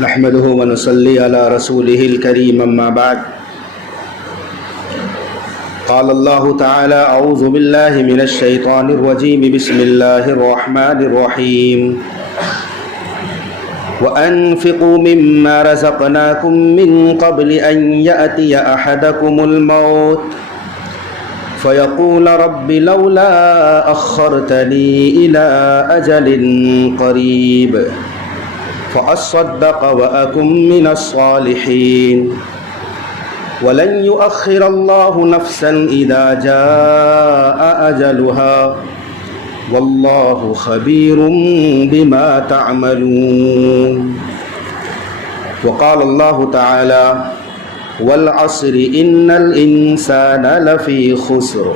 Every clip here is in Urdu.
نحمده ونصلي على رسوله الكريم أما بعد قال الله تعالى أعوذ بالله من الشيطان الرجيم بسم الله الرحمن الرحيم وأنفقوا مما رزقناكم من قبل أن يأتي أحدكم الموت فيقول رب لولا أخرتني إلى أجل قريب فأصدق وأكن من الصالحين ولن يؤخر الله نفسا إذا جاء أجلها والله خبير بما تعملون وقال الله تعالى والعصر إن الإنسان لفي خسر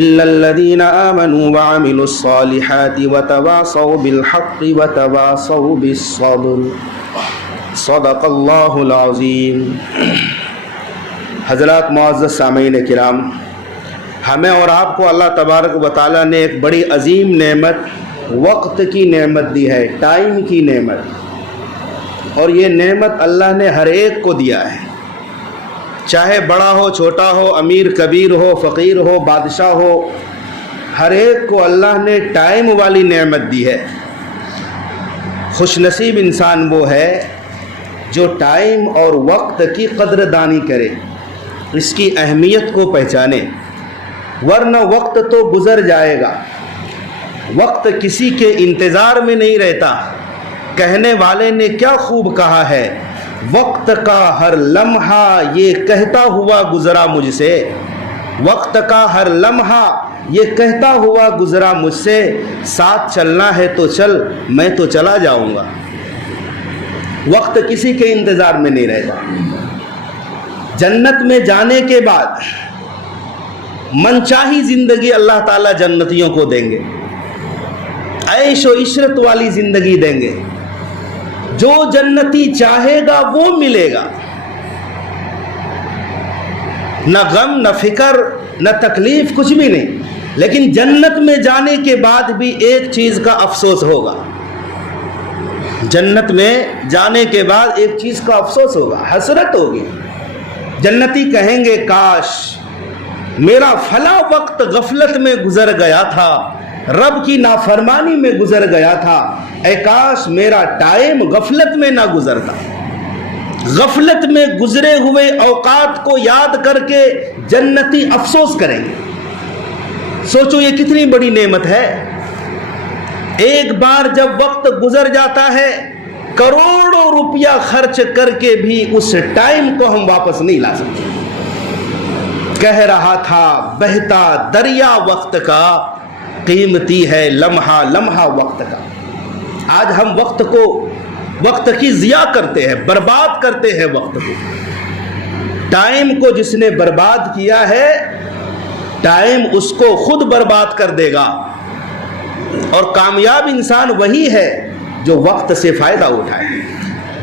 إلا الذين آمنوا وعملوا الصالحات وتواصوا بالحق وتواصوا بالصبر صدق اللہ العظیم۔ حضرات معزز سامعین کرام، ہمیں اور آپ کو اللہ تبارک و تعالیٰ نے ایک بڑی عظیم نعمت وقت کی نعمت دی ہے، ٹائم کی نعمت، اور یہ نعمت اللہ نے ہر ایک کو دیا ہے، چاہے بڑا ہو چھوٹا ہو، امیر کبیر ہو، فقیر ہو، بادشاہ ہو، ہر ایک کو اللہ نے ٹائم والی نعمت دی ہے۔ خوش نصیب انسان وہ ہے جو ٹائم اور وقت کی قدر دانی کرے، اس کی اہمیت کو پہچانے، ورنہ وقت تو گزر جائے گا۔ وقت کسی کے انتظار میں نہیں رہتا۔ کہنے والے نے کیا خوب کہا ہے، وقت کا ہر لمحہ یہ کہتا ہوا گزرا مجھ سے، وقت کا ہر لمحہ یہ کہتا ہوا گزرا مجھ سے، ساتھ چلنا ہے تو چل، میں تو چلا جاؤں گا۔ وقت کسی کے انتظار میں نہیں رہتا۔ جنت میں جانے کے بعد منچاہی زندگی اللہ تعالیٰ جنتیوں کو دیں گے، عیش و عشرت والی زندگی دیں گے، جو جنتی چاہے گا وہ ملے گا، نہ غم نہ فکر نہ تکلیف، کچھ بھی نہیں۔ لیکن جنت میں جانے کے بعد بھی ایک چیز کا افسوس ہوگا، جنت میں جانے کے بعد ایک چیز کا افسوس ہوگا، حسرت ہوگی۔ جنتی کہیں گے کاش میرا فلاں وقت غفلت میں گزر گیا تھا، رب کی نافرمانی میں گزر گیا تھا، اے کاش میرا ٹائم غفلت میں نہ گزرتا۔ غفلت میں گزرے ہوئے اوقات کو یاد کر کے جنتی افسوس کریں گے۔ سوچو یہ کتنی بڑی نعمت ہے۔ ایک بار جب وقت گزر جاتا ہے، کروڑوں روپیہ خرچ کر کے بھی اس ٹائم کو ہم واپس نہیں لا سکتے۔ کہہ رہا تھا بہتا دریا وقت کا، قیمتی ہے لمحہ لمحہ وقت کا۔ آج ہم وقت کی ضیاع کرتے ہیں، برباد کرتے ہیں وقت کو۔ ٹائم کو جس نے برباد کیا ہے، ٹائم اس کو خود برباد کر دے گا۔ اور کامیاب انسان وہی ہے جو وقت سے فائدہ اٹھائے۔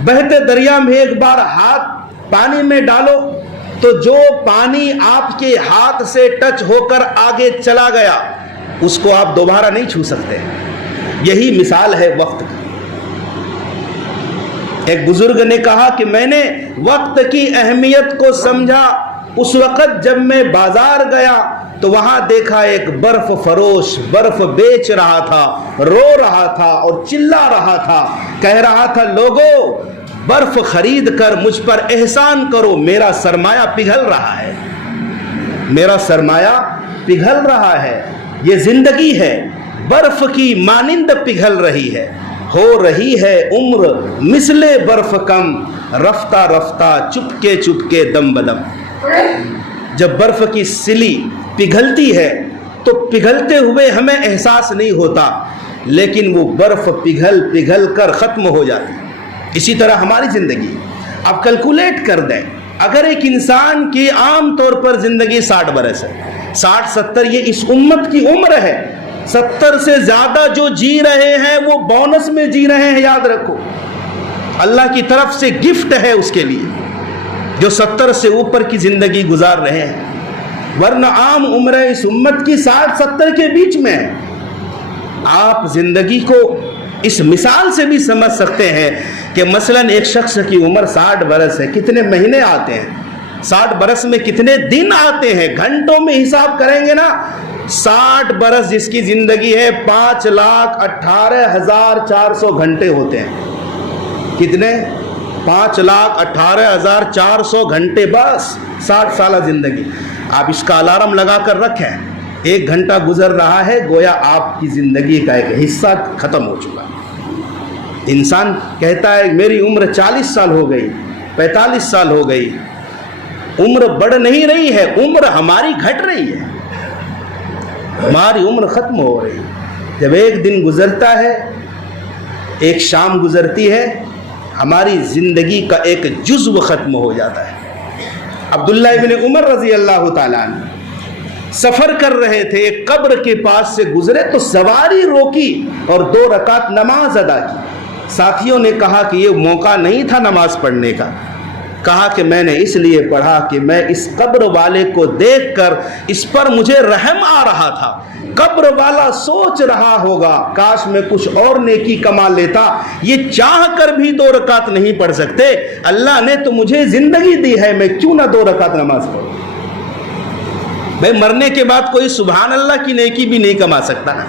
بہتے دریا میں ایک بار ہاتھ پانی میں ڈالو تو جو پانی آپ کے ہاتھ سے ٹچ ہو کر آگے چلا گیا، اس کو آپ دوبارہ نہیں چھو سکتے۔ یہی مثال ہے وقت کی۔ ایک بزرگ نے کہا کہ میں نے وقت کی اہمیت کو سمجھا اس وقت جب میں بازار گیا تو وہاں دیکھا ایک برف فروش برف بیچ رہا تھا، رو رہا تھا اور چلا رہا تھا، کہہ رہا تھا لوگو برف خرید کر مجھ پر احسان کرو، میرا سرمایہ پگھل رہا ہے، میرا سرمایہ پگھل رہا ہے۔ یہ زندگی ہے، برف کی مانند پگھل رہی ہے، ہو رہی ہے عمر مثل برف کم، رفتہ رفتہ چپکے چپکے دم بدم۔ جب برف کی سلی پگھلتی ہے تو پگھلتے ہوئے ہمیں احساس نہیں ہوتا، لیکن وہ برف پگھل پگھل کر ختم ہو جاتی ہے۔ اسی طرح ہماری زندگی، آپ کیلکولیٹ کر دیں، اگر ایک انسان کی عام طور پر زندگی 60 برس ہے، 60-70 یہ اس امت کی عمر ہے، 70 سے زیادہ جو جی رہے ہیں وہ بونس میں جی رہے ہیں، یاد رکھو، اللہ کی طرف سے گفٹ ہے اس کے لیے جو 70 سے اوپر کی زندگی گزار رہے ہیں، ورنہ عام عمر اس امت کی 60-70 کے بیچ میں ہے۔ آپ زندگی کو اس مثال سے بھی سمجھ سکتے ہیں کہ مثلاً ایک شخص کی عمر 60 برس ہے، کتنے مہینے آتے ہیں، 60 برس میں کتنے دن آتے ہیں، گھنٹوں میں حساب کریں گے نا، 60 برس جس کی زندگی ہے 5,18,400 گھنٹے ہوتے ہیں. کتنے؟ 5,18,400 گھنٹے، بس 60 سالہ زندگی. آپ اس کا الارم لگا کر رکھیں، 1 گھنٹہ گزر رہا ہے گویا آپ کی زندگی کا ایک حصہ ختم ہو چکا. انسان کہتا ہے میری عمر 40 سال ہو گئی، 45 سال ہو گئی. عمر بڑھ نہیں رہی ہے، عمر ہماری گھٹ رہی ہے، ہماری عمر ختم ہو رہی ہے. جب ایک دن گزرتا ہے، ایک شام گزرتی ہے، ہماری زندگی کا ایک جزو ختم ہو جاتا ہے. عبداللہ ابن عمر رضی اللہ تعالیٰ عنہ سفر کر رہے تھے، ایک قبر کے پاس سے گزرے تو سواری روکی اور 2 رکعت نماز ادا کی. ساتھیوں نے کہا کہ یہ موقع نہیں تھا نماز پڑھنے کا. کہا کہ میں نے اس لیے پڑھا کہ میں اس قبر والے کو دیکھ کر اس پر مجھے رحم آ رہا تھا. قبر والا سوچ رہا ہوگا کاش میں کچھ اور نیکی کما لیتا، یہ چاہ کر بھی 2 رکعت نہیں پڑھ سکتے، اللہ نے تو مجھے زندگی دی ہے، میں کیوں نہ 2 رکعت نماز پڑھوں. بھائی مرنے کے بعد کوئی سبحان اللہ کی نیکی بھی نہیں کما سکتا نا،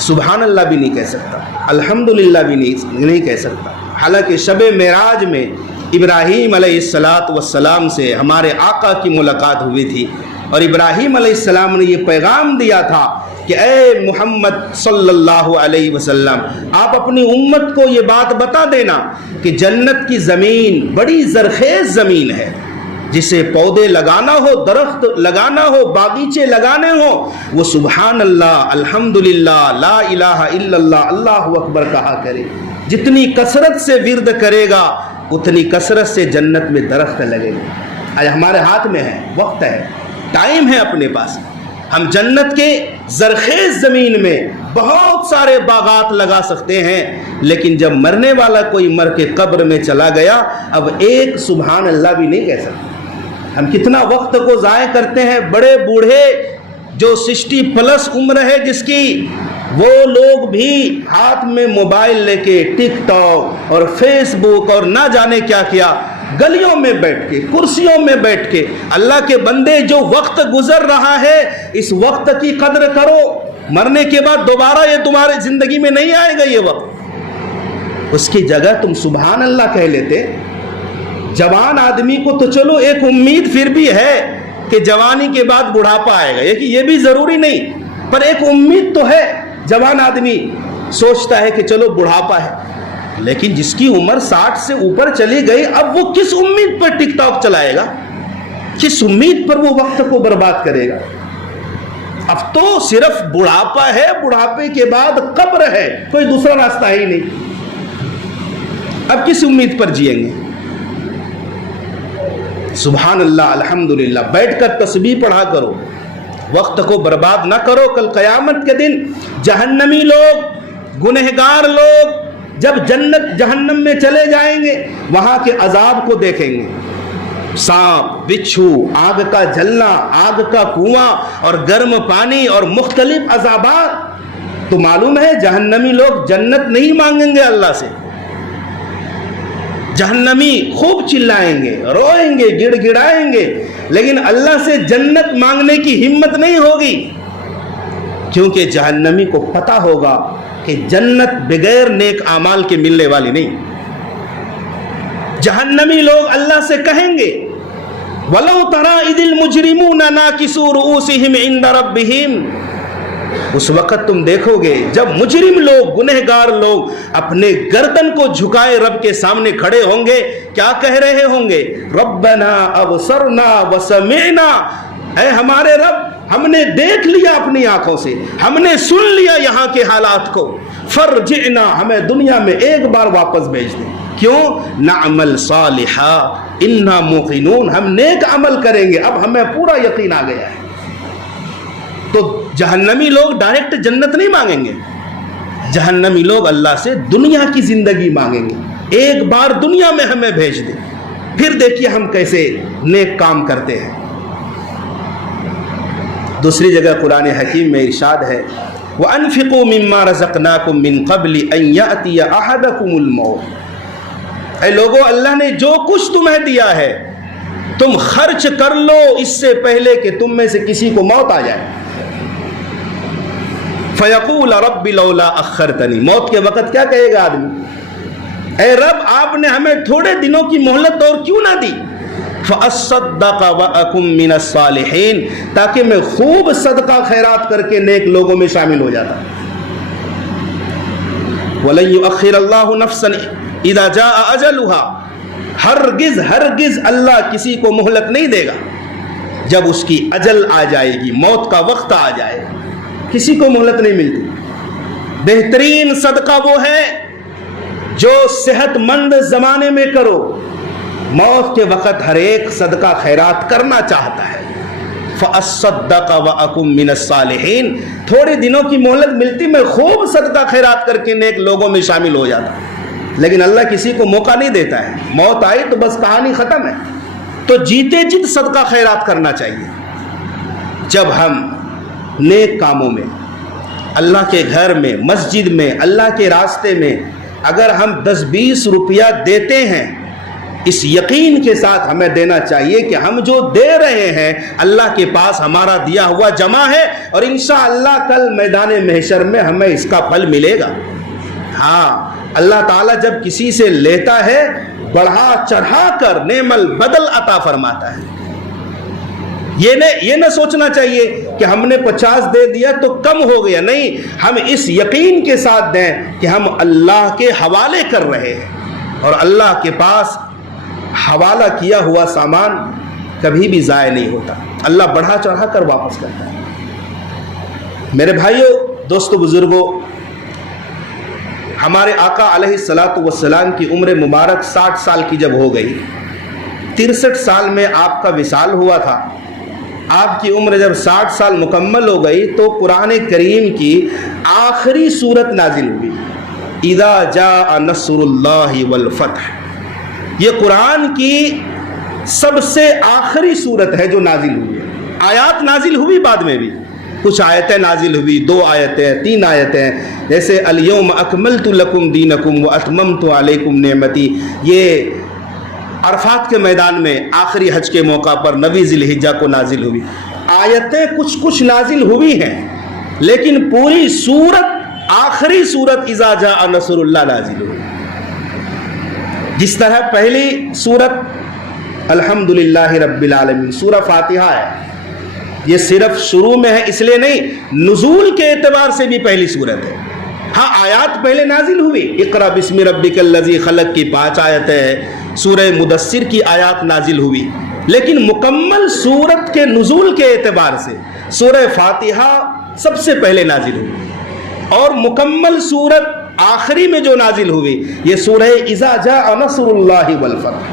سبحان اللہ بھی نہیں کہہ سکتا، الحمدللہ بھی نہیں کہہ سکتا. حالانکہ شب معراج میں ابراہیم علیہ السلام سے ہمارے آقا کی ملاقات ہوئی تھی، اور ابراہیم علیہ السلام نے یہ پیغام دیا تھا کہ اے محمد صلی اللہ علیہ وسلم، آپ اپنی امت کو یہ بات بتا دینا کہ جنت کی زمین بڑی زرخیز زمین ہے، جسے پودے لگانا ہو، درخت لگانا ہو، باغیچے لگانے ہو، وہ سبحان اللہ، الحمدللہ، لا الہ الا اللہ، اللہ اکبر کہا کرے. جتنی کثرت سے ورد کرے گا اتنی کثرت سے جنت میں درخت لگے گا. آج ہمارے ہاتھ میں ہے، وقت ہے، ٹائم ہے اپنے پاس. ہم جنت کے زرخیز زمین میں بہت سارے باغات لگا سکتے ہیں، لیکن جب مرنے والا کوئی مر کے قبر میں چلا گیا اب ایک سبحان اللہ بھی نہیں کہہ سکتے. ہم کتنا وقت کو ضائع کرتے ہیں. بڑے بوڑھے جو 60+ عمر ہے جس کی، وہ لوگ بھی ہاتھ میں موبائل لے کے ٹک ٹاک اور فیس بک اور نہ جانے کیا کیا، گلیوں میں بیٹھ کے، کرسیوں میں بیٹھ کے. اللہ کے بندے جو وقت گزر رہا ہے اس وقت کی قدر کرو. مرنے کے بعد دوبارہ یہ تمہاری زندگی میں نہیں آئے گا یہ وقت. اس کی جگہ تم سبحان اللہ کہہ لیتے. جوان آدمی کو تو چلو ایک امید پھر بھی ہے کہ جوانی کے بعد بڑھاپا آئے گا، یہ بھی ضروری نہیں، پر ایک امید تو ہے. جوان آدمی سوچتا ہے کہ چلو بڑھاپا ہے، لیکن جس کی عمر 60 سے اوپر چلی گئی اب وہ کس امید پر ٹک ٹاک چلائے گا، کس امید پر وہ وقت کو برباد کرے گا. اب تو صرف بڑھاپا ہے، بڑھاپے کے بعد قبر ہے، کوئی دوسرا راستہ ہی نہیں. اب کس امید پر جئیں گے؟ سبحان اللہ، الحمدللہ، بیٹھ کر تسبیح پڑھا کرو، وقت کو برباد نہ کرو. کل قیامت کے دن جہنمی لوگ، گنہگار لوگ جب جنت جہنم میں چلے جائیں گے وہاں کے عذاب کو دیکھیں گے. سانپ، بچھو، آگ کا جلنا، آگ کا کنواں اور گرم پانی اور مختلف عذابات. تو معلوم ہے جہنمی لوگ جنت نہیں مانگیں گے اللہ سے. جہنمی خوب چلائیں گے، روئیں گے، گڑ گڑائیں گے، لیکن اللہ سے جنت مانگنے کی ہمت نہیں ہوگی، کیونکہ جہنمی کو پتہ ہوگا کہ جنت بغیر نیک اعمال کے ملنے والی نہیں. جہنمی لوگ اللہ سے کہیں گے وَلَوْ تَرَىٰ إِذِ الْمُجْرِمُونَ نَاكِسُو رُؤُوسِهِمْ عِنْدَ رَبِّهِمْ. اس وقت تم دیکھو گے جب مجرم لوگ، گنہگار لوگ اپنے گردن کو جھکائے رب کے سامنے کھڑے ہوں گے، کیا کہہ رہے ہوں گے؟ ربنا ابصرنا وسمعنا، اے ہمارے رب ہم نے دیکھ لیا اپنی آنکھوں سے، ہم نے سن لیا یہاں کے حالات کو، فرجعنا، ہمیں دنیا میں ایک بار واپس بھیج دیں. کیوں؟ نعمل صالحا انا موقنون، ہم نیک عمل کریں گے، اب ہمیں پورا یقین آ گیا ہے. تو جہنمی لوگ ڈائریکٹ جنت نہیں مانگیں گے، جہنمی لوگ اللہ سے دنیا کی زندگی مانگیں گے، ایک بار دنیا میں ہمیں بھیج دیں، پھر دیکھیے ہم کیسے نیک کام کرتے ہیں. دوسری جگہ قرآن حکیم میں ارشاد ہے وَأَنفِقُوا مِمَّا رَزَقْنَاكُم مِّن قَبْلِ أَن يَأْتِيَ أَحَدَكُمُ الْمَوْتُ، اے لوگو اللہ نے جو کچھ تمہیں دیا ہے تم خرچ کر لو اس سے پہلے کہ تم میں سے کسی کو موت آ جائے۔ فَيَقُولَ رَبِّ لَوْلَا أَخَّرْتَنِي، موت کے وقت کیا کہے گا آدمی؟ اے رب آپ نے ہمیں تھوڑے دنوں کی مہلت اور کیوں نہ دی؟ فَأَصَّدَّقَ وَأَكُن مِّنَ الصَّالِحِينَ، تاکہ میں خوب صدقہ خیرات کر کے نیک لوگوں میں شامل ہو جاتا۔ وَلَن يُؤَخِّرَ اللَّهُ نَفْسًا إِذَا جَاءَ أَجَلُهَا، ہرگز اللہ کسی کو مہلت نہیں دے گا جب اس کی اجل آ جائے گی، موت کا وقت آ جائے، کسی کو مہلت نہیں ملتی۔ بہترین صدقہ وہ ہے جو صحت مند زمانے میں کرو، موت کے وقت ہر ایک صدقہ خیرات کرنا چاہتا ہے۔ فَأَصَّدَّقَ وَأَكُن مِّنَ الصَّالِحِينَ، تھوڑے دنوں کی مہلت ملتی میں خوب صدقہ خیرات کر کے نیک لوگوں میں شامل ہو جاتا، لیکن اللہ کسی کو موقع نہیں دیتا ہے، موت آئی تو بس کہانی ختم ہے۔ تو جیتے جت صدقہ خیرات کرنا چاہیے۔ جب ہم نیک کاموں میں، اللہ کے گھر میں، مسجد میں، اللہ کے راستے میں اگر ہم 10-20 روپیہ دیتے ہیں، اس یقین کے ساتھ ہمیں دینا چاہیے کہ ہم جو دے رہے ہیں اللہ کے پاس ہمارا دیا ہوا جمع ہے، اور انشاءاللہ کل میدان محشر میں ہمیں اس کا پھل ملے گا۔ ہاں، اللہ تعالیٰ جب کسی سے لیتا ہے بڑھا چڑھا کر نعم البدل عطا فرماتا ہے۔ یہ نہ سوچنا چاہیے کہ ہم نے 50 دے دیا تو کم ہو گیا، نہیں، ہم اس یقین کے ساتھ دیں کہ ہم اللہ کے حوالے کر رہے ہیں، اور اللہ کے پاس حوالہ کیا ہوا سامان کبھی بھی ضائع نہیں ہوتا، اللہ بڑھا چڑھا کر واپس کرتا ہے۔ میرے بھائیوں، دوستو، بزرگوں، ہمارے آقا علیہ الصلاۃ والسلام کی عمر مبارک 60 سال کی جب ہو گئی، 63 سال میں آپ کا وصال ہوا تھا، آپ کی عمر جب 60 سال مکمل ہو گئی تو قرآن کریم کی آخری سورت نازل ہوئی، اذا جاء نصر اللہ والفتح۔ یہ قرآن کی سب سے آخری صورت ہے جو نازل ہوئی ہے۔ آیات نازل ہوئی بعد میں بھی، کچھ آیتیں نازل ہوئی، 2 آیتیں، 3 آیتیں، جیسے الیوم اکملت لکم دینکم واتممت علیکم نعمتی، یہ عرفات کے میدان میں آخری حج کے موقع پر 9 ذی الحجہ کو نازل ہوئی۔ آیتیں کچھ نازل ہوئی ہیں، لیکن پوری سورت، آخری سورت اذا جاء نصر اللہ نازل ہوئی۔ جس طرح پہلی سورت الحمدللہ رب العالمین سورہ فاتحہ ہے، یہ صرف شروع میں ہے اس لیے نہیں، نزول کے اعتبار سے بھی پہلی سورت ہے۔ ہاں، آیات پہلے نازل ہوئی، اقرأ بسم ربک الذی خلق کی 5 آیتیں ہیں، سورہ مدثر کی آیات نازل ہوئی، لیکن مکمل سورت کے نزول کے اعتبار سے سورہ فاتحہ سب سے پہلے نازل ہوئی، اور مکمل سورت آخری میں جو نازل ہوئی یہ سورہ اذا جاء نصر اللہ والفتح۔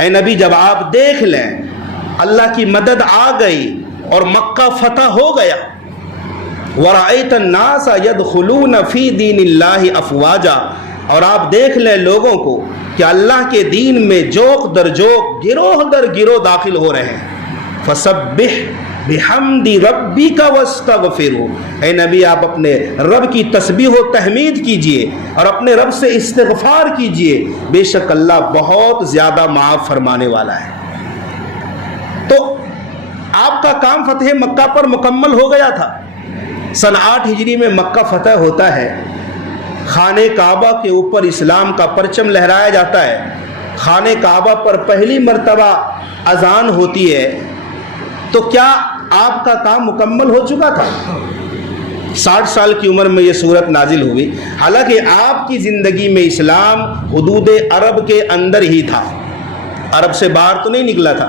اے نبی، جب آپ دیکھ لیں اللہ کی مدد آ گئی اور مکہ فتح ہو گیا، وَرَأَيْتَ النَّاسَ يَدْخُلُونَ فِي دِينِ اللَّهِ أَفْوَاجًا، اور آپ دیکھ لیں لوگوں کو کہ اللہ کے دین میں جوق در جوق، گروہ در گروہ داخل ہو رہے ہیں۔ فَسَبِّحْ بِحَمْدِ رَبِّكَ وَاسْتَغْفِرْهُ، اے نبی آپ اپنے رب کی تسبیح و تحمید کیجئے اور اپنے رب سے استغفار کیجئے، بے شک اللہ بہت زیادہ معاف فرمانے والا ہے۔ تو آپ کا کام فتح مکہ پر مکمل ہو گیا تھا۔ سن 8 ہجری میں مکہ فتح ہوتا ہے، خانہ کعبہ کے اوپر اسلام کا پرچم لہرایا جاتا ہے، خانہ کعبہ پر پہلی مرتبہ اذان ہوتی ہے، تو کیا آپ کا کام مکمل ہو چکا تھا؟ 60 سال کی عمر میں یہ صورت نازل ہوئی، حالانکہ آپ کی زندگی میں اسلام حدود عرب کے اندر ہی تھا، عرب سے باہر تو نہیں نکلا تھا۔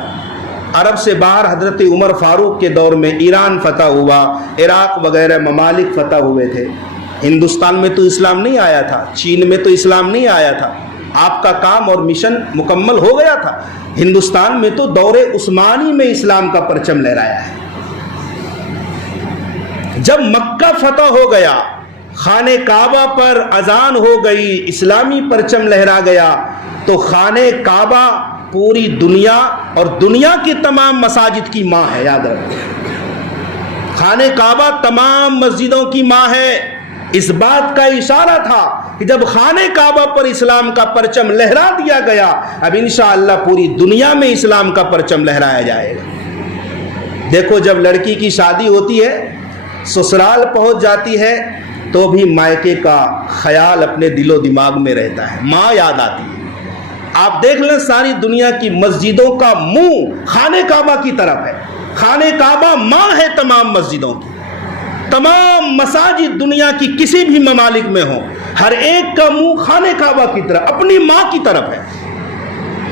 عرب سے باہر حضرت عمر فاروق کے دور میں ایران فتح ہوا، عراق وغیرہ ممالک فتح ہوئے تھے، ہندوستان میں تو اسلام نہیں آیا تھا، چین میں تو اسلام نہیں آیا تھا، آپ کا کام اور مشن مکمل ہو گیا تھا۔ ہندوستان میں تو دور عثمانی میں اسلام کا پرچم لہرایا ہے۔ جب مکہ فتح ہو گیا، خانہ کعبہ پر اذان ہو گئی، اسلامی پرچم لہرا گیا، تو خانہ کعبہ پوری دنیا اور دنیا کی تمام مساجد کی ماں ہے، یاد رکھیں۔ خانہ کعبہ تمام مسجدوں کی ماں ہے. اس بات کا اشارہ تھا کہ جب خانہ کعبہ پر اسلام کا پرچم لہرا دیا گیا، اب انشاءاللہ پوری دنیا میں اسلام کا پرچم لہرایا جائے گا. دیکھو جب لڑکی کی شادی ہوتی ہے، سسرال پہنچ جاتی ہے، تو بھی مائکے کا خیال اپنے دل و دماغ میں رہتا ہے، ماں یاد آتی ہے. آپ دیکھ لیں ساری دنیا کی مسجدوں کا منہ خانہ کعبہ کی طرف ہے. خانہ کعبہ ماں ہے تمام مسجدوں کی. تمام مساجد دنیا کی کسی بھی ممالک میں ہوں، ہر ایک کا منہ خانہ کعبہ کی طرف، اپنی ماں کی طرف ہے.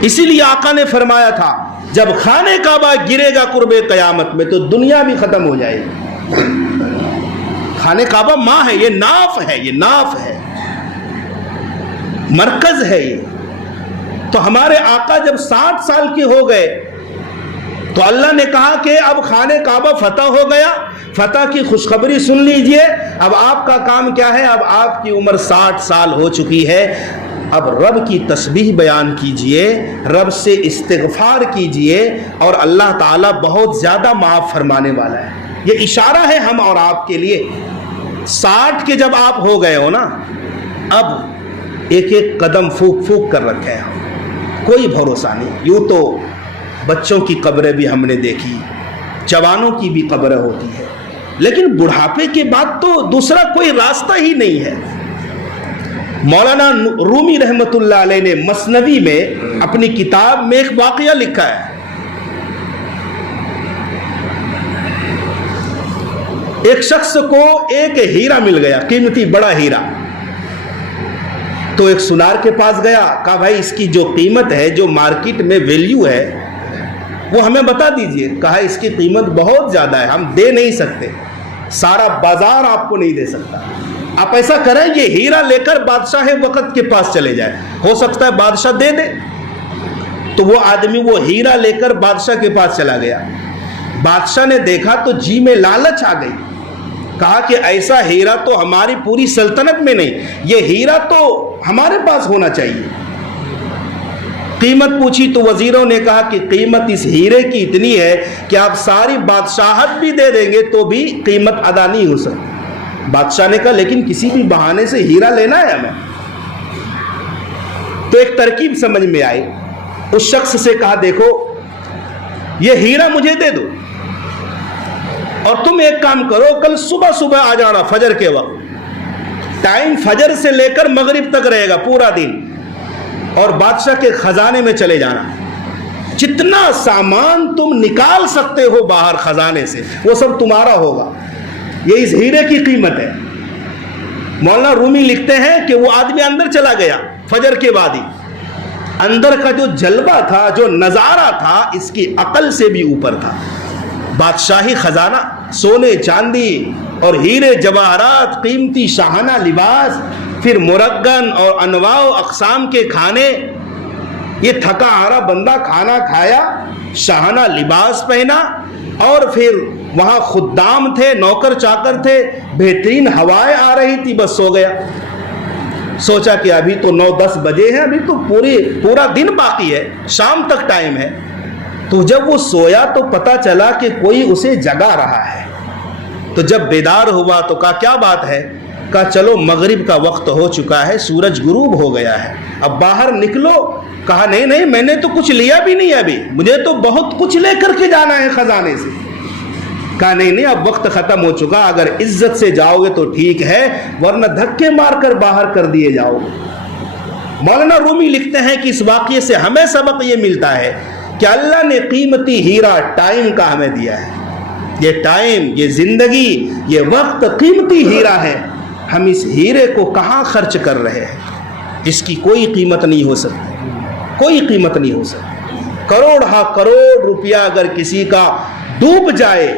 اسی لیے آقا نے فرمایا تھا جب خانہ کعبہ گرے گا قرب قیامت میں تو دنیا بھی ختم ہو جائے گی. خانہ کعبہ ماں ہے، یہ ناف ہے، یہ ناف ہے، مرکز ہے یہ. تو ہمارے آقا جب 60 سال کے ہو گئے تو اللہ نے کہا کہ اب خانہ کعبہ فتح ہو گیا، فتح کی خوشخبری سن لیجئے. اب آپ کا کام کیا ہے؟ اب آپ کی عمر 60 سال ہو چکی ہے، اب رب کی تسبیح بیان کیجئے، رب سے استغفار کیجئے، اور اللہ تعالیٰ بہت زیادہ معاف فرمانے والا ہے. یہ اشارہ ہے ہم اور آپ کے لیے. 60 کے جب آپ ہو گئے ہو نا، اب ایک ایک قدم پھونک پھونک کر رکھے ہیں، کوئی بھروسہ نہیں. یوں تو بچوں کی قبریں بھی ہم نے دیکھی، جوانوں کی بھی قبریں ہوتی ہے، لیکن بڑھاپے کے بعد تو دوسرا کوئی راستہ ہی نہیں ہے. مولانا رومی رحمت اللہ علیہ نے مثنوی میں اپنی کتاب میں ایک واقعہ لکھا ہے. ایک شخص کو ایک ہیرا مل گیا، قیمتی بڑا ہیرا. تو ایک سنار کے پاس گیا، کہا بھائی اس کی جو قیمت ہے، جو مارکیٹ میں ویلیو ہے، وہ ہمیں بتا دیجئے. کہا اس کی قیمت بہت زیادہ ہے، ہم دے نہیں سکتے، سارا بازار آپ کو نہیں دے سکتا. آپ ایسا کریں یہ ہیرا لے کر بادشاہ وقت کے پاس چلے جائیں، ہو سکتا ہے بادشاہ دے دے. تو وہ آدمی وہ ہیرا لے کر بادشاہ کے پاس چلا گیا. بادشاہ نے دیکھا تو جی میں لالچ آ گئی. کہا کہ ایسا ہیرا تو ہماری پوری سلطنت میں نہیں، یہ ہیرا تو ہمارے پاس ہونا چاہیے. قیمت پوچھی تو وزیروں نے کہا کہ قیمت اس ہیرے کی اتنی ہے کہ آپ ساری بادشاہت بھی دے دیں گے تو بھی قیمت ادا نہیں ہو سکتی. بادشاہ نے کہا لیکن کسی بھی بہانے سے ہیرا لینا ہے ہمیں. تو ایک ترکیب سمجھ میں آئی. اس شخص سے کہا دیکھو یہ ہیرا مجھے دے دو، اور تم ایک کام کرو، کل صبح صبح آ جانا فجر کے وقت. ٹائم فجر سے لے کر مغرب تک رہے گا پورا دن، اور بادشاہ کے خزانے میں چلے جانا. جتنا سامان تم نکال سکتے ہو باہر خزانے سے وہ سب تمہارا ہوگا. یہ اس ہیرے کی قیمت ہے. مولانا رومی لکھتے ہیں کہ وہ آدمی اندر چلا گیا فجر کے بعد ہی. اندر کا جو جلوہ تھا، جو نظارہ تھا، اس کی عقل سے بھی اوپر تھا. بادشاہی خزانہ، سونے چاندی اور ہیرے جواہرات، قیمتی شاہانہ لباس، پھر مرگن اور انواع و اقسام کے کھانے. یہ تھکا ہارا بندہ کھانا کھایا، شاہانہ لباس پہنا، اور پھر وہاں خدام تھے، نوکر چاکر تھے، بہترین ہوائیں آ رہی تھی، بس سو گیا. سوچا کہ ابھی تو 9-10 بجے ہیں، ابھی تو پورا دن باقی ہے، شام تک ٹائم ہے. تو جب وہ سویا تو پتا چلا کہ کوئی اسے جگا رہا ہے. تو جب بیدار ہوا تو کہا کیا بات ہے؟ کہا چلو مغرب کا وقت ہو چکا ہے، سورج غروب ہو گیا ہے، اب باہر نکلو. کہا نہیں میں نے تو کچھ لیا بھی نہیں، ابھی مجھے تو بہت کچھ لے کر کے جانا ہے خزانے سے. کہا نہیں اب وقت ختم ہو چکا، اگر عزت سے جاؤ گے تو ٹھیک ہے، ورنہ دھکے مار کر باہر کر دیے جاؤ. مولانا رومی لکھتے ہیں کہ اس واقعے سے ہمیں سبق یہ ملتا ہے کہ اللہ نے قیمتی ہیرا ٹائم کا ہمیں دیا ہے. یہ ٹائم، یہ زندگی، یہ وقت قیمتی ہیرا ہے. ہم اس ہیرے کو کہاں خرچ کر رہے ہیں؟ اس کی کوئی قیمت نہیں ہو سکتی، کوئی قیمت نہیں ہو سکتی. کروڑ روپیہ اگر کسی کا ڈوب جائے،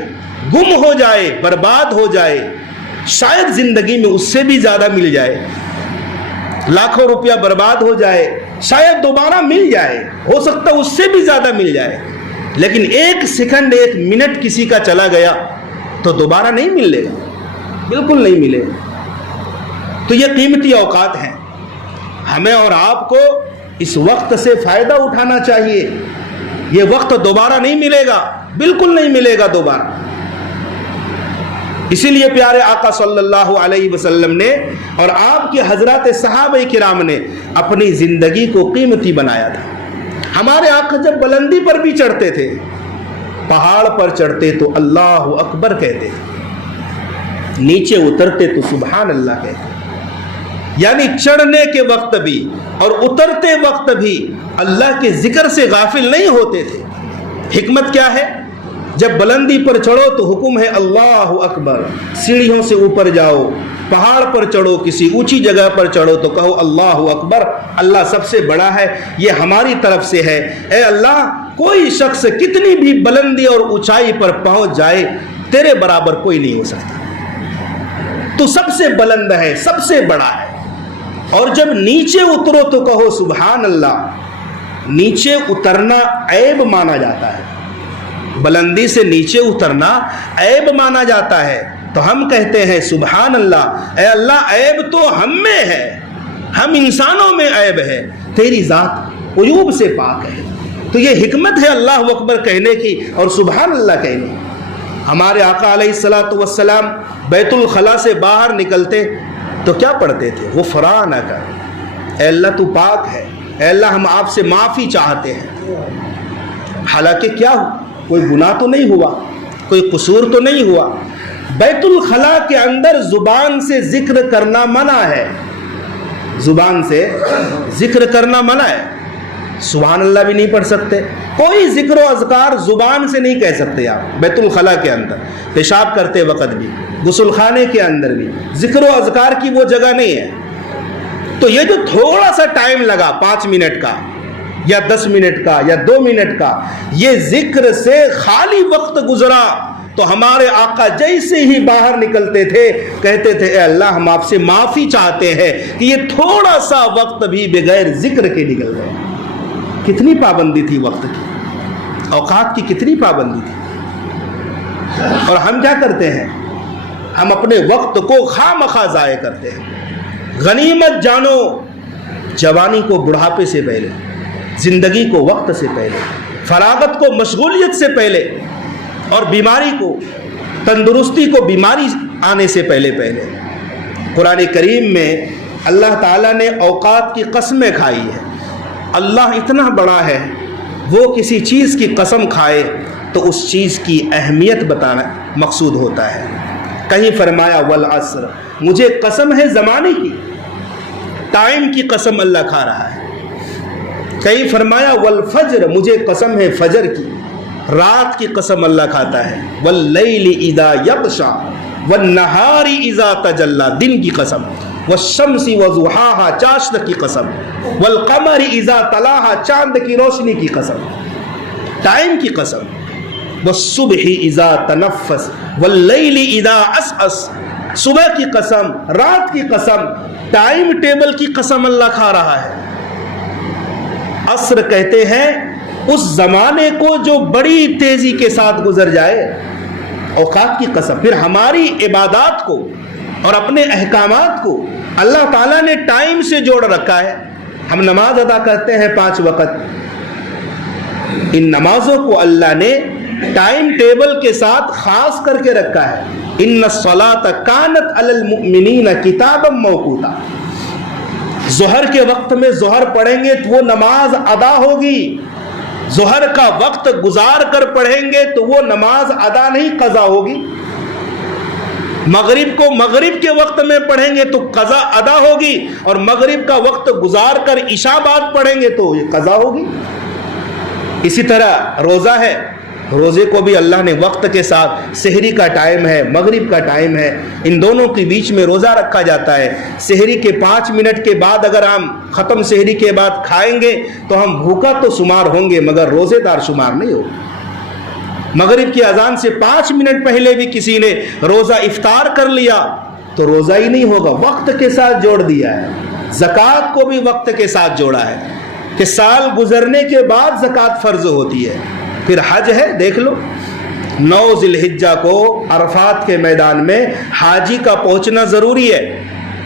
گم ہو جائے، برباد ہو جائے، شاید زندگی میں اس سے بھی زیادہ مل جائے. لاکھوں روپیہ برباد ہو جائے، شاید دوبارہ مل جائے، ہو سکتا اس سے بھی زیادہ مل جائے. لیکن ایک سیکنڈ، ایک منٹ کسی کا چلا گیا تو دوبارہ نہیں ملے گا، بالکل نہیں ملے گا. تو یہ قیمتی اوقات ہیں، ہمیں اور آپ کو اس وقت سے فائدہ اٹھانا چاہیے. یہ وقت دوبارہ نہیں ملے گا، بالکل نہیں ملے گا دوبارہ. اسی لیے پیارے آقا صلی اللہ علیہ وسلم نے اور آپ کے حضرات صحابہ کرام نے اپنی زندگی کو قیمتی بنایا تھا. ہمارے آقا جب بلندی پر بھی چڑھتے تھے، پہاڑ پر چڑھتے تو اللہ اکبر کہتے تھے، نیچے اترتے تو سبحان اللہ کہتے. یعنی چڑھنے کے وقت بھی اور اترتے وقت بھی اللہ کے ذکر سے غافل نہیں ہوتے تھے. حکمت کیا ہے؟ جب بلندی پر چڑھو تو حکم ہے اللہ اکبر، سیڑھیوں سے اوپر جاؤ، پہاڑ پر چڑھو، کسی اونچی جگہ پر چڑھو تو کہو اللہ اکبر، اللہ سب سے بڑا ہے، یہ ہماری طرف سے ہے. اے اللہ، کوئی شخص کتنی بھی بلندی اور اونچائی پر پہنچ جائے، تیرے برابر کوئی نہیں ہو سکتا، تو سب سے بلند ہے، سب سے بڑا ہے. اور جب نیچے اترو تو کہو سبحان اللہ. نیچے اترنا عیب مانا جاتا ہے، بلندی سے نیچے اترنا عیب مانا جاتا ہے، تو ہم کہتے ہیں سبحان اللہ، اے اللہ عیب تو ہم میں ہے، ہم انسانوں میں عیب ہے، تیری ذات عیوب سے پاک ہے. تو یہ حکمت ہے اللہ اکبر کہنے کی اور سبحان اللہ کہنے کی. ہمارے آقا علیہ الصلوۃ والسلام بیت الخلاء سے باہر نکلتے تو کیا پڑھتے تھے؟ غفرانک، اے اللہ تو پاک ہے، اے اللہ ہم آپ سے معافی چاہتے ہیں. حالانکہ کیا ہو، کوئی گناہ تو نہیں ہوا، کوئی قصور تو نہیں ہوا. بیت الخلاء کے اندر زبان سے ذکر کرنا منع ہے، زبان سے ذکر کرنا منع ہے. سبحان اللہ بھی نہیں پڑھ سکتے، کوئی ذکر و اذکار زبان سے نہیں کہہ سکتے آپ. بیت الخلاء کے اندر پیشاب کرتے وقت بھی، غسل خانے کے اندر بھی ذکر و اذکار کی وہ جگہ نہیں ہے. تو یہ جو تھوڑا سا ٹائم لگا 5 منٹ کا یا 10 منٹ کا یا 2 منٹ کا، یہ ذکر سے خالی وقت گزرا تو ہمارے آقا جیسے ہی باہر نکلتے تھے کہتے تھے اے اللہ ہم آپ سے معافی چاہتے ہیں کہ یہ تھوڑا سا وقت بھی بغیر ذکر کے نکل گئے. کتنی پابندی تھی وقت کی، اوقات کی کتنی پابندی تھی. اور ہم کیا کرتے ہیں؟ ہم اپنے وقت کو خواہ مخواہ ضائع کرتے ہیں. غنیمت جانو جوانی کو بڑھاپے سے پہلے، زندگی کو وقت سے پہلے، فراغت کو مشغولیت سے پہلے، اور بیماری کو، تندرستی کو بیماری آنے سے پہلے. قرآن کریم میں اللہ تعالیٰ نے اوقات کی قسمیں کھائی ہے. اللہ اتنا بڑا ہے، وہ کسی چیز کی قسم کھائے تو اس چیز کی اہمیت بتانا مقصود ہوتا ہے. کہیں فرمایا والعصر، مجھے قسم ہے زمانے کی، ٹائم کی قسم اللہ کھا رہا ہے. کہیں فرمایا والفجر، مجھے قسم ہے فجر کی، رات کی قسم اللہ کھاتا ہے. واللیل اذا یغشا والنہار اذا تجلی، دن کی قسم. والشمس وضحاها، چاشت کی قسم. والقمر اذا تلاها، چاند کی روشنی کی قسم، ٹائم کی قسم. والصبح اذا تنفس واللیل اذا عسعس، صبح کی قسم، رات کی قسم، ٹائم ٹیبل کی قسم اللہ کھا رہا ہے. عصر کہتے ہیں اس زمانے کو جو بڑی تیزی کے ساتھ گزر جائے. اوقات کی قسم. پھر ہماری عبادات کو اور اپنے احکامات کو اللہ تعالیٰ نے ٹائم سے جوڑ رکھا ہے. ہم نماز ادا کرتے ہیں 5 وقت، ان نمازوں کو اللہ نے ٹائم ٹیبل کے ساتھ خاص کر کے رکھا ہے. ان الصلاۃ کانت علی المؤمنین کتابا موقوتا، ظہر کے وقت میں ظہر پڑھیں گے تو وہ نماز ادا ہوگی، ظہر کا وقت گزار کر پڑھیں گے تو وہ نماز ادا نہیں قضا ہوگی. مغرب کو مغرب کے وقت میں پڑھیں گے تو قضا ادا ہوگی، اور مغرب کا وقت گزار کر عشاء بعد پڑھیں گے تو یہ قضا ہوگی. اسی طرح روزہ ہے، روزے کو بھی اللہ نے وقت کے ساتھ، سحری کا ٹائم ہے، مغرب کا ٹائم ہے، ان دونوں کے بیچ میں روزہ رکھا جاتا ہے. سحری کے 5 منٹ کے بعد اگر ہم ختم سحری کے بعد کھائیں گے تو ہم بھوکا تو شمار ہوں گے مگر روزے دار شمار نہیں ہوگا. مغرب کی اذان سے 5 منٹ پہلے بھی کسی نے روزہ افطار کر لیا تو روزہ ہی نہیں ہوگا. وقت کے ساتھ جوڑ دیا ہے. زکوٰۃ کو بھی وقت کے ساتھ جوڑا ہے کہ سال گزرنے کے بعد زکوٰۃ فرض ہوتی ہے. پھر حج ہے، دیکھ لو 9 ذی الحجہ کو عرفات کے میدان میں حاجی کا پہنچنا ضروری ہے.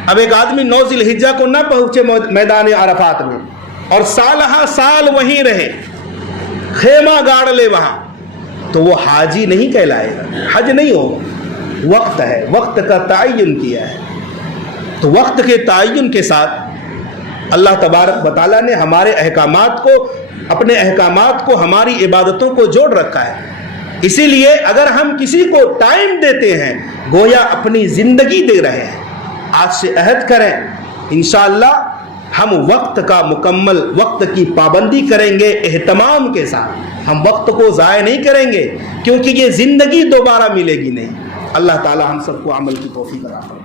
اب ایک آدمی 9 ذی الحجہ کو نہ پہنچے میدان عرفات میں اور سالہ سال وہیں رہے، خیمہ گاڑ لے وہاں، تو وہ حاجی نہیں کہلائے گا، حج نہیں ہوگا. وقت ہے، وقت کا تعین کیا ہے. تو وقت کے تعین کے ساتھ اللہ تبارک و تعالیٰ نے ہمارے احکامات کو، اپنے احکامات کو ہماری عبادتوں کو جوڑ رکھا ہے. اسی لیے اگر ہم کسی کو ٹائم دیتے ہیں گویا اپنی زندگی دے رہے ہیں. آج سے عہد کریں انشاءاللہ ہم وقت کا مکمل، وقت کی پابندی کریں گے اہتمام کے ساتھ. ہم وقت کو ضائع نہیں کریں گے کیونکہ یہ زندگی دوبارہ ملے گی نہیں. اللہ تعالی ہم سب کو عمل کی توفیق عطا فرمائے.